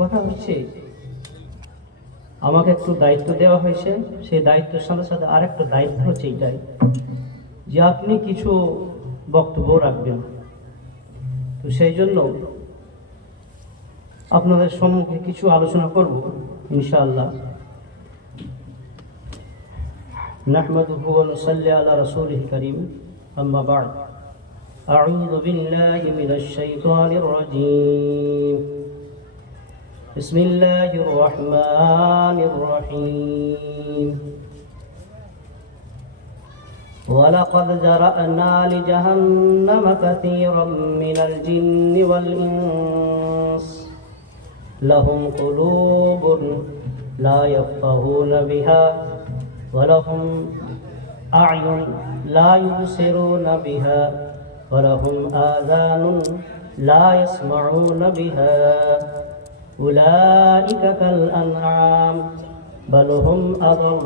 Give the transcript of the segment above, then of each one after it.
কথা হচ্ছে, আমাকে একটু দায়িত্ব দেওয়া হয়েছে, সেই দায়িত্বের সাথে সাথে আরেকটা দায়িত্ব হচ্ছে এটাই যে আপনি কিছু বক্তব্য রাখবেন। তো সেই জন্য আপনাদের সম্মুখে কিছু আলোচনা করব ইনশাআল্লাহ। নাহমাদুহু ওয়া নুসাল্লি আলা রাসূলিল কারীম, আম্মা বা'দ। আউযু বিল্লাহি মিনাশ শাইতানির রাজীম। বিসমিল্লাহির রহমানির রহিম। ولقد ذرأنا لجهنم كثيرا من الجن والإنس لهم قلوب لا يفقهون بها ولهم أعين لا يبصرون بها ولهم آذان لا يسمعون بها أولئك كالأنعام بل هم أضل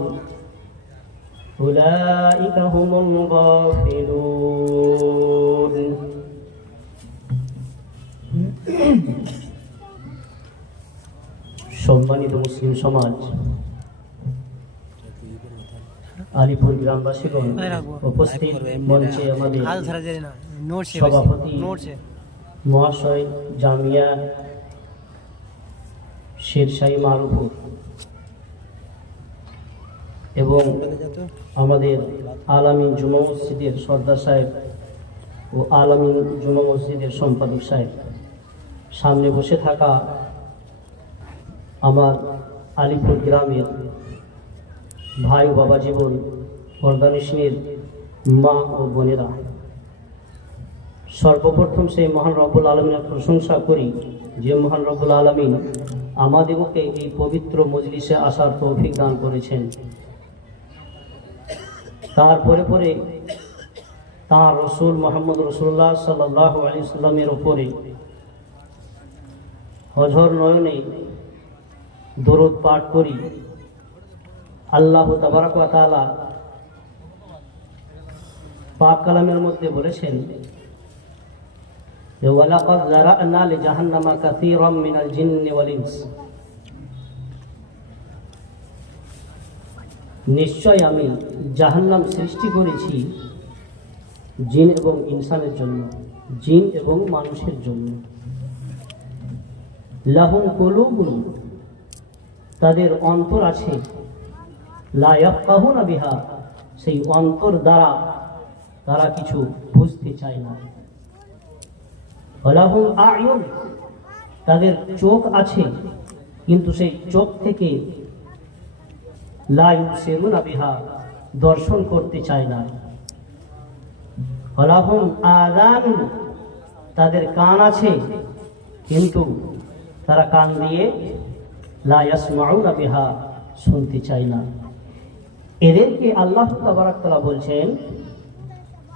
أولئك هم الغافلون। সম্মানিত মুসলিম সমাজ, আলিপুর গ্রামবাসীগণ, উপস্থিত মঞ্চে আমাদের সভাপতি মহাশয়, জামিয়া শেরশাহী মারুফ এবং আমাদের আলামিন জুমা মসজিদের সর্দার সাহেব ও আলামিন জুমা মসজিদের সম্পাদক সাহেব, সামনে বসে থাকা আমার আলিপুর গ্রামের ভাই ও বাবা জীবন পর্দানিশীনের মা ও বোনেরা, সর্বপ্রথম সেই মহান রব্বুল আলমিনের প্রশংসা করি যে মহান রব্বুল আলমিন আমাদেরকে এই পবিত্র মজলিসে আসার তৌফিক দান করেছেন। তারপরে পরে তাঁর রসুল মোহাম্মদ রাসূলুল্লাহ সাল্লাল্লাহু আলাইহি সাল্লামের উপরে অঝর নয়নে দরুদ পাঠ করি। আল্লাহ তাবারাক ওয়া তাআলা পাক কালামের মধ্যে বলেছেন যে ওয়ালাকাদ যারা'না লিজাহান্নামা কাসীরাম মিনাল জিন্নি ওয়াল ইনস, নিশ্চয় আমি জাহান্নাম সৃষ্টি করেছি জিন এবং ইনসানের জন্য, জিন এবং মানুষের জন্য। লাহুম কুলুবুন, তাদের অন্তর আছে, লা ইয়াফকাহুনা বিহা, সেই অন্তর দ্বারা তারা কিছু বুঝতে চায় না। ওয়ালাহুম আ'য়ুন, তাদের চোখ আছে কিন্তু সেই চোখ থেকে লা ইউবসিরুনা বিহা, দর্শন করতে চায় না। ওয়ালাহুম আযান, তাদের কান আছে কিন্তু তারা কান দিয়ে লা ইয়াসমাউনা বিহা, শুনতে চায় না। এদেরকে আল্লাহ তাবারাক তাআলা বলছেন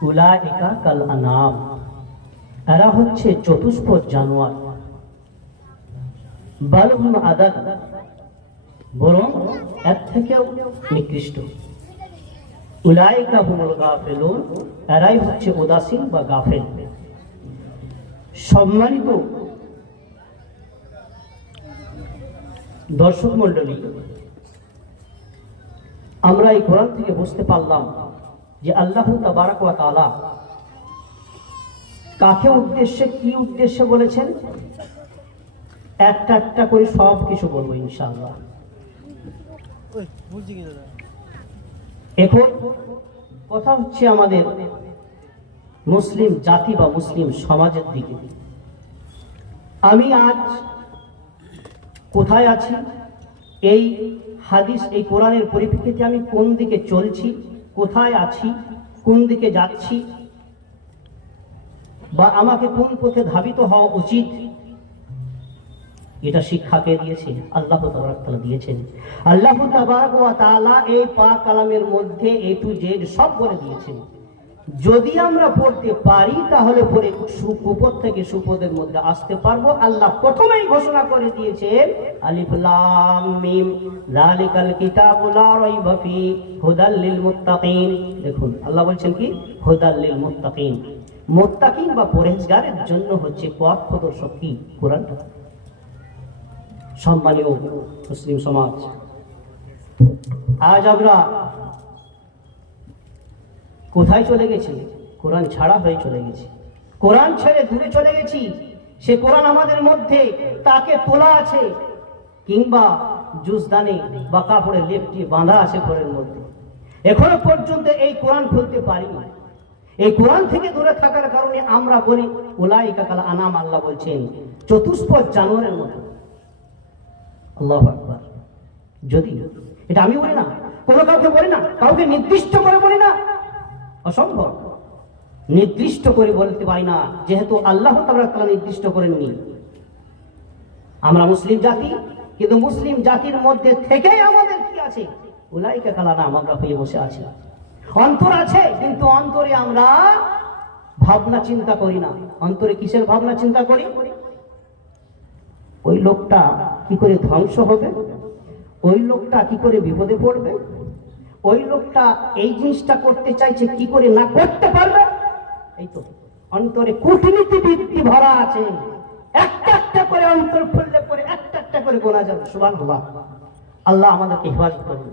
উলাইকা কাল আনাম, এরা হচ্ছে চতুষ্পদ জানোয়ার। বাল হুম আদাল, বরং এর থেকেও নিকৃষ্ট। উলাইকা হুমুল গাফিলুন, এরাই হচ্ছে উদাসীন বা গাফেল। সম্মানিত দর্শক মণ্ডলী, আমরা এই কোরআন থেকে বুঝতে পারলাম যে আল্লাহ তাবারাক ওয়া তাআলা কাকে উদ্দেশ্যে, কি উদ্দেশ্যে বলেছেন। একটা একটা করে সব কিছু বলবো ইনশাআল্লাহ। এখন কথা হচ্ছে আমাদের মুসলিম জাতি বা মুসলিম সমাজের দিকে। আমি আজ কোথায় আছি, এই হাদিস, এই কোরআনের পরিপ্রেক্ষিতে আমি কোন দিকে চলছি, কোথায় আছি, কোন দিকে যাচ্ছি, বা আমাকে কোন পথে ধাবিত হওয়া উচিত, এটা শিক্ষাকে দিয়েছে আল্লাহ তাবারাক তাআলা দিয়েছেন। আল্লাহ তাবারাক ওয়া তাআলা এই পাক কালামের মধ্যে এ টু জেড সব বলে দিয়েছেন। যদি আমরা পড়তে পারি তাহলে পরে সুপদ থেকে সুপদের মধ্যে আসতে পারবো। আল্লাহ প্রথমেই ঘোষণা করে দিয়েছেন আলিফ লাম মিম যালিকাল কিতাবু লা রাইবা ফি হুদাল লিল মুত্তাকিন। দেখুন আল্লাহ বলছেন কি, হুদাল লিল মুত্তাকিন, মুত্তাকিন বা পরহেজগারের জন্য হচ্ছে পথ প্রদর্শক কি কোরআন। সম্মানীয় মুসলিম সমাজ, আজ আমরা কোথায় চলে গেছি? কোরআন ছাড়া হয়ে চলে গেছি, কোরআন ছেড়ে দূরে চলে গেছি। সে কোরআন আমাদের মধ্যে তাকে তোলা আছে, কিংবা জুসদানে বা কাপড়ের লেপটি বাঁধা আছে ঘরের মধ্যে। এখনো পর্যন্ত এই কোরআন খুলতে পারিনি। এই কোরআন থেকে দূরে থাকার কারণে আমরা বলি উলাইকা কাল আনাম, আল্লাহ বলছেন চতুষ্পদ জানোয়ারের মতো। আল্লাহু আকবার। যদি এটা আমি বলি না, কোনো কাউকে বলি না, কাউকে নির্দিষ্ট করে বলি না, অসম্ভব। নির্দিষ্ট করে বলতে পারি না, যেহেতু আল্লাহ তাআলা নির্দিষ্ট করেননি। আমরা মুসলিম জাতি, কিন্তু মুসলিম জাতির মধ্যে থেকেই আমাদের কি আছে? উলাইকা কাল আনাম, আমরা হয়ে বসে আছি। অন্তর আছে, কিন্তু অন্তরে আমরা ভাবনা চিন্তা করি না। অন্তরে কিসের ভাবনা চিন্তা করি? ওই লোকটা কি করে ধ্বংস হবে, ওই লোকটা কি করে বিপদে পড়বে, ওই লোকটা এই জিনিসটা করতে চাইছে কি করে না করতে পারবে। এই তো অন্তরে কূটনীতি বৃত্তি ভরা আছে। একটা একটা করে অন্তর খুললে পরে একটা একটা করে গোনা যাবে। সুবহানাল্লাহ। আল্লাহ আমাদেরকে হেফাজত করুন।